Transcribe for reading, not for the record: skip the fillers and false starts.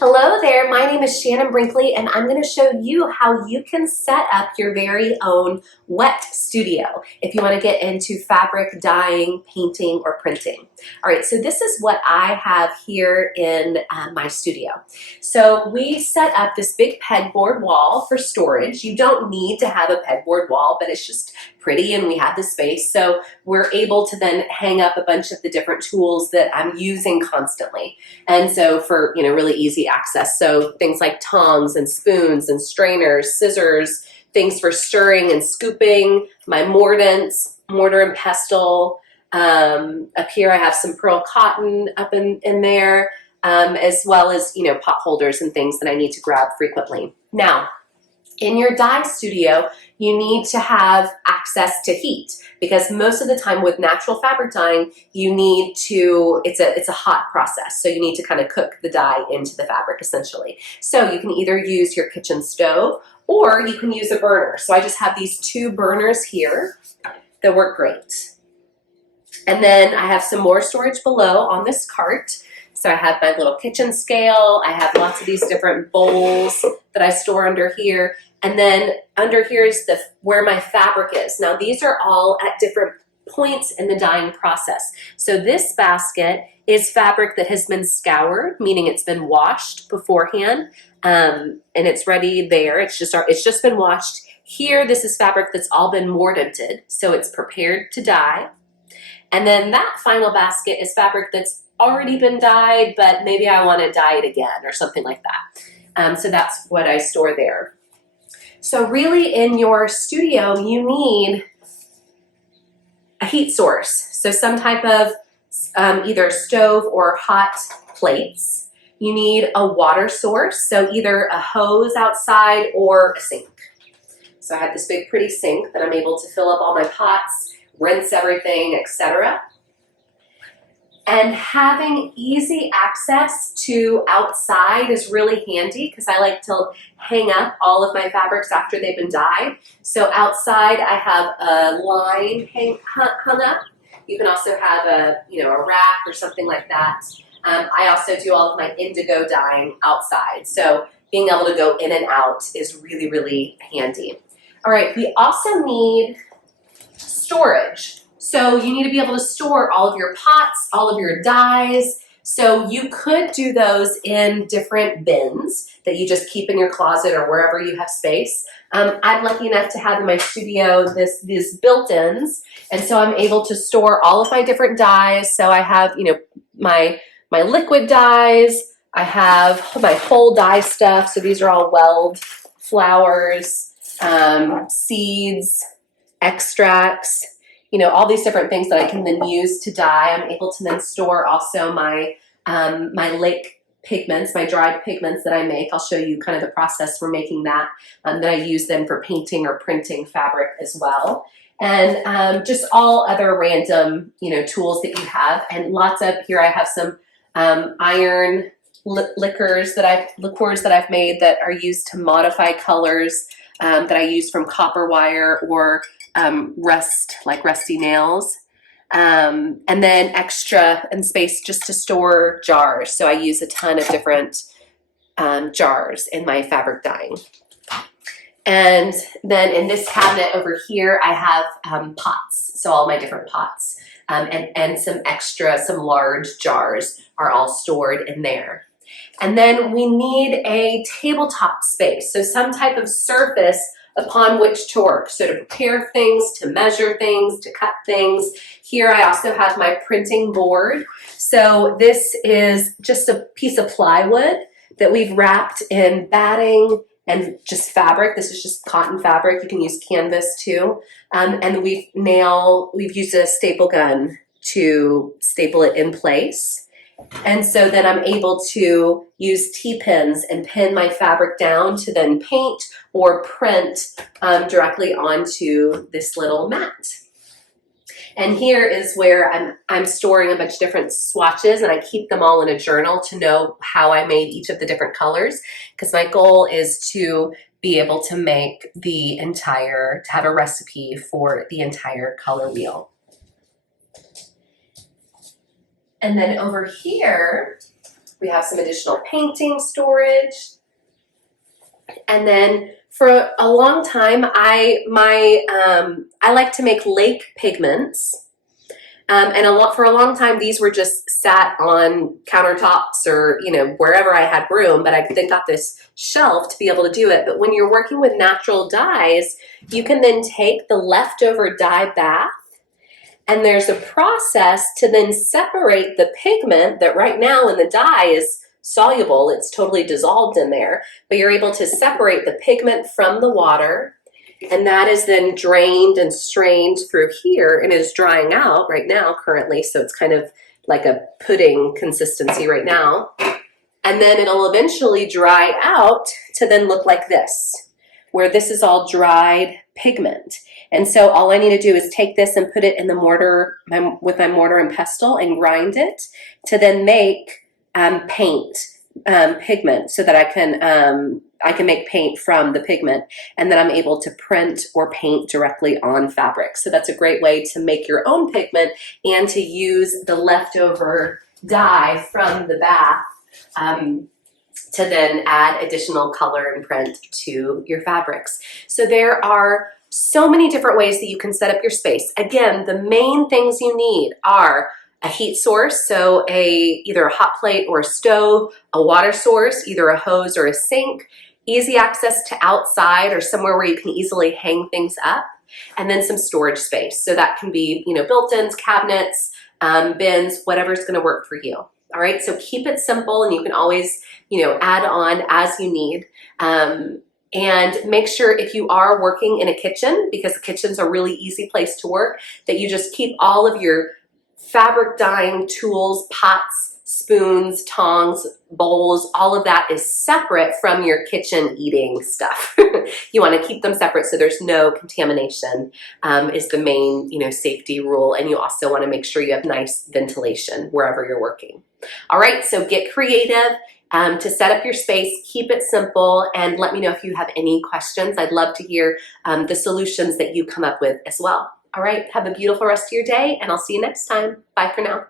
Hello there, my name is Shannon Brinkley and I'm going to show you how you can set up your very own wet studio if you want to get into fabric dyeing, painting, or printing. All right, so this is what I have here in my studio. So we set up this big pegboard wall for storage. You don't need to have a pegboard wall, but it's just pretty and we have the space. So we're able to then hang up a bunch of the different tools that I'm using constantly. And so for, really easy access. So things like tongs and spoons and strainers, scissors, things for stirring and scooping, my mordants, mortar and pestle. Up here I have some pearl cotton up in there, as well as, pot holders and things that I need to grab frequently. Now, in your dye studio, you need to have access to heat because most of the time with natural fabric dyeing, you need to, it's a hot process. So you need to kind of cook the dye into the fabric essentially. So you can either use your kitchen stove or you can use a burner. So I just have these two burners here that work great. And then I have some more storage below on this cart. So I have my little kitchen scale. I have lots of these different bowls that I store under here. And then under here is where my fabric is. Now these are all at different points in the dyeing process. So this basket is fabric that has been scoured, meaning it's been washed beforehand, and it's ready there. It's just been washed. Here, this is fabric that's all been mordanted, so it's prepared to dye. And then that final basket is fabric that's already been dyed, but maybe I want to dye it again or something like that. So that's what I store there. So really in your studio, you need a heat source. So some type of either stove or hot plates. You need a water source, so either a hose outside or a sink. So I have this big pretty sink that I'm able to fill up all my pots, rinse everything, etc. And having easy access to outside is really handy because I like to hang up all of my fabrics after they've been dyed. So outside I have a line hung up. You can also have a rack or something like that. I also do all of my indigo dyeing outside. So being able to go in and out is really, really handy. All right, we also need storage. So you need to be able to store all of your pots, all of your dyes. So you could do those in different bins that you just keep in your closet or wherever you have space. I'm lucky enough to have in my studio these built-ins, and so I'm able to store all of my different dyes. So I have, my liquid dyes. I have my whole dye stuff. So these are all weld flowers, seeds, extracts. All these different things that I can then use to dye. I'm able to then store also my lake pigments, my dried pigments that I make. I'll show you kind of the process for making that, that I use them for painting or printing fabric as well. And just all other random, tools that you have. And lots of, here I have some iron liquors that I've made that are used to modify colors that I use from copper wire or like rusty nails, and then extra and space just to store jars. So I use a ton of different jars in my fabric dyeing. And then in this cabinet over here, I have pots. So all my different pots and some large jars are all stored in there. And then we need a tabletop space. So some type of surface upon which to work. So to prepare things, to measure things, to cut things. Here I also have my printing board. So this is just a piece of plywood that we've wrapped in batting and just fabric. This is just cotton fabric. You can use canvas too. And we've used a staple gun to staple it in place. And so then I'm able to use T-pins and pin my fabric down to then paint or print directly onto this little mat. And here is where I'm storing a bunch of different swatches, and I keep them all in a journal to know how I made each of the different colors, because my goal is to be able to have a recipe for the entire color wheel. And then over here, We have some additional painting storage. And then for a long time, I like to make lake pigments. For a long time, these were just sat on countertops or, wherever I had room, but I then got this shelf to be able to do it. But when you're working with natural dyes, you can then take the leftover dye bath, and there's a process to then separate the pigment that right now in the dye is soluble. It's totally dissolved in there, but you're able to separate the pigment from the water, and that is then drained and strained through here and is drying out right now currently. So it's kind of like a pudding consistency right now. And then it'll eventually dry out to then look like this, where this is all dried pigment. And so all I need to do is take this and put it in the mortar with my mortar and pestle and grind it to then make paint pigment, so that I can make paint from the pigment, and then I'm able to print or paint directly on fabric. So that's a great way to make your own pigment and to use the leftover dye from the bath to then add additional color and print to your fabrics. So there are so many different ways that you can set up your space. Again, the main things you need are a heat source, so either a hot plate or a stove, a water source, either a hose or a sink, easy access to outside or somewhere where you can easily hang things up, and then some storage space. So that can be, built-ins, cabinets, bins, whatever's gonna work for you. All right, so keep it simple, and you can always, add on as you need. And make sure if you are working in a kitchen, because the kitchen's a really easy place to work, that you just keep all of your fabric dyeing tools, pots, spoons, tongs, bowls, all of that is separate from your kitchen eating stuff. You want to keep them separate so there's no contamination, is the main, safety rule. And you also want to make sure you have nice ventilation wherever you're working. All right, so get creative to set up your space, keep it simple, and let me know if you have any questions. I'd love to hear the solutions that you come up with as well. All right, have a beautiful rest of your day, and I'll see you next time. Bye for now.